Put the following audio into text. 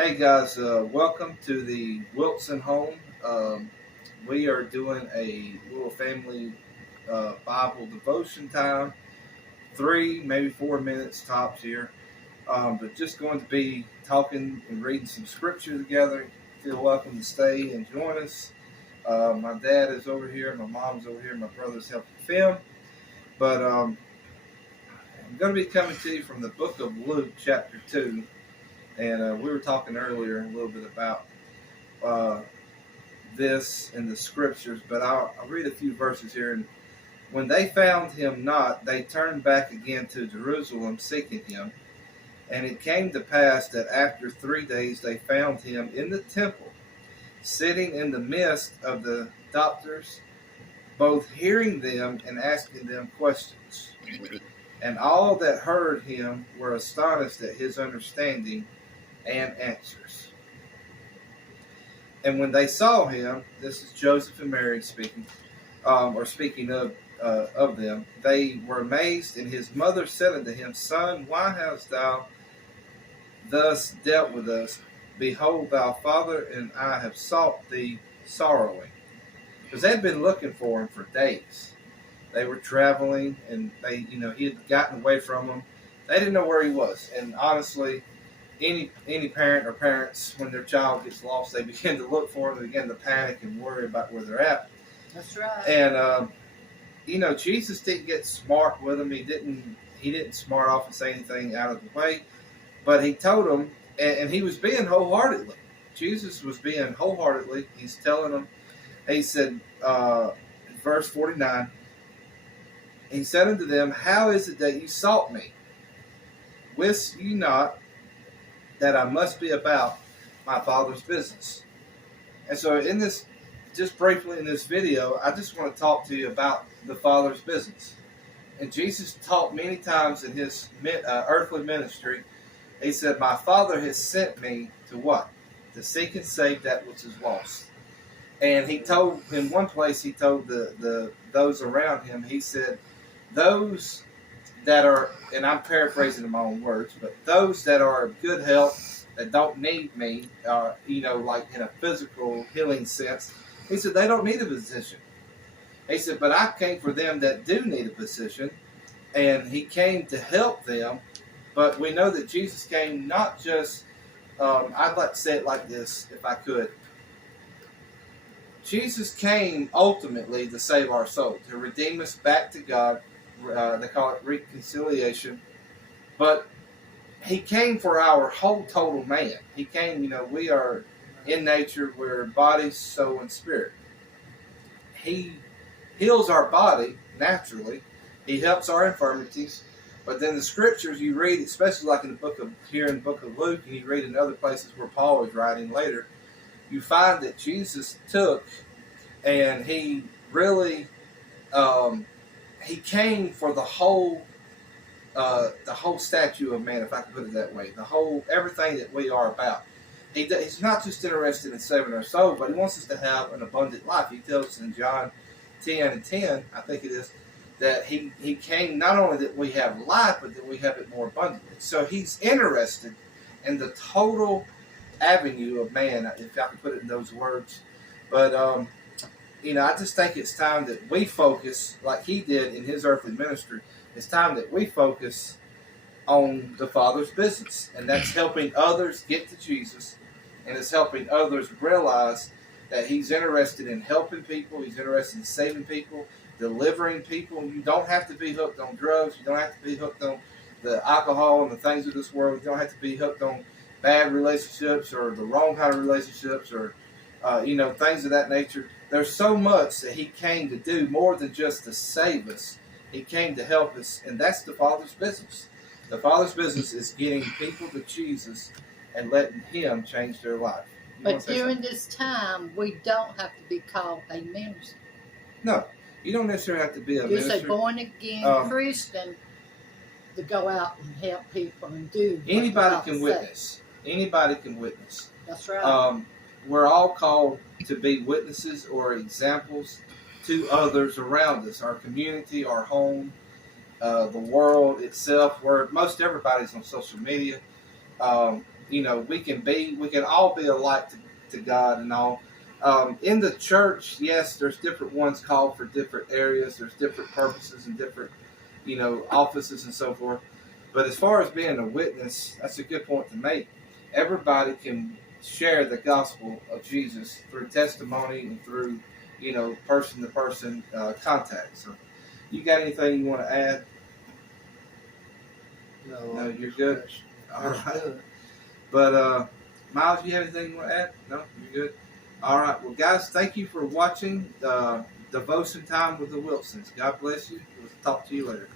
Hey guys, welcome to the Wilson home. We are doing a little family Bible devotion time, 3 maybe 4 minutes tops here. But just going to be talking and reading some scripture together. Feel welcome to stay and join us. My dad is over here, my mom's over here, my brother's helping film. But I'm going to be coming to you from the book of Luke, chapter 2. And we were talking earlier a little bit about uh, this in the scriptures, but I'll read a few verses here. And when they found him not, they turned back again to Jerusalem, seeking him. And it came to pass that after 3 days they found him in the temple, sitting in the midst of the doctors, both hearing them and asking them questions. And all that heard him were astonished at his understanding and answers. And when they saw him, this is Joseph and Mary speaking, or speaking of them, they were amazed. And his mother said unto him, Son, why hast thou thus dealt with us? Behold, thy father and I have sought thee sorrowing. Because they'd been looking for him for days. They were traveling, and he had gotten away from them. They didn't know where he was. And honestly, any parent or parents, when their child gets lost, they begin to look for them. They begin to panic and worry about where they're at. That's right. And Jesus didn't get smart with them. He didn't smart off and say anything out of the way. But he told them, and he was being wholeheartedly. Jesus was being wholeheartedly. He's telling them. He said, in verse 49, he said unto them, How is it that you sought me? Wist ye not that I must be about my Father's business? And so in this, just briefly in this video, I just want to talk to you about the Father's business. And Jesus taught many times in his earthly ministry. He said, My Father has sent me to what? To seek and save that which is lost. And he told, in one place, he told the those around him, he said, those that are, and I'm paraphrasing in my own words, but those that are of good health, that don't need me, like in a physical healing sense, he said, they don't need a physician. He said, but I came for them that do need a physician, and he came to help them. But we know that Jesus came not just, I'd like to say it like this, if I could. Jesus came ultimately to save our soul, to redeem us back to God. They call it reconciliation. But he came for our whole total man. He came, we are in nature, we're body, soul, and spirit. He heals our body naturally. He helps our infirmities. But then the scriptures you read, especially like in the book of Luke, and you read in other places where Paul is writing later, you find that Jesus took and he really he came for the whole statue of man, if I can put it that way, everything that we are about. He's not just interested in saving our soul, but he wants us to have an abundant life. He tells us in John 10:10, I think it is, that he came not only that we have life, but that we have it more abundantly. So he's interested in the total avenue of man, if I can put it in those words. But I just think it's time that we focus, like he did in his earthly ministry. It's time that we focus on the Father's business, and that's helping others get to Jesus, and it's helping others realize that he's interested in helping people. He's interested in saving people, delivering people. You don't have to be hooked on drugs. You don't have to be hooked on the alcohol and the things of this world. You don't have to be hooked on bad relationships or the wrong kind of relationships or, things of that nature. There's so much that he came to do, more than just to save us. He came to help us, and that's the Father's business. The Father's business is getting people to Jesus and letting him change their life. But during this time, we don't have to be called a minister. No, you don't necessarily have to be a minister. Just a born-again Christian to go out and help people and do. Anybody can witness. Anybody can witness. That's right. We're all called to be witnesses or examples to others around us, our community, our home, the world itself, where most everybody's on social media. we can all be a light to God and all. In the church, yes, there's different ones called for different areas. There's different purposes and different, offices and so forth. But as far as being a witness, that's a good point to make. Everybody can share the gospel of Jesus through testimony and through, person-to-person contact. So, you got anything you want to add? No, you're good. All right. Good. But Miles, you have anything you want to add? No, you're good. All right. Well, guys, thank you for watching Devotion Time with the Wilsons. God bless you. We'll talk to you later.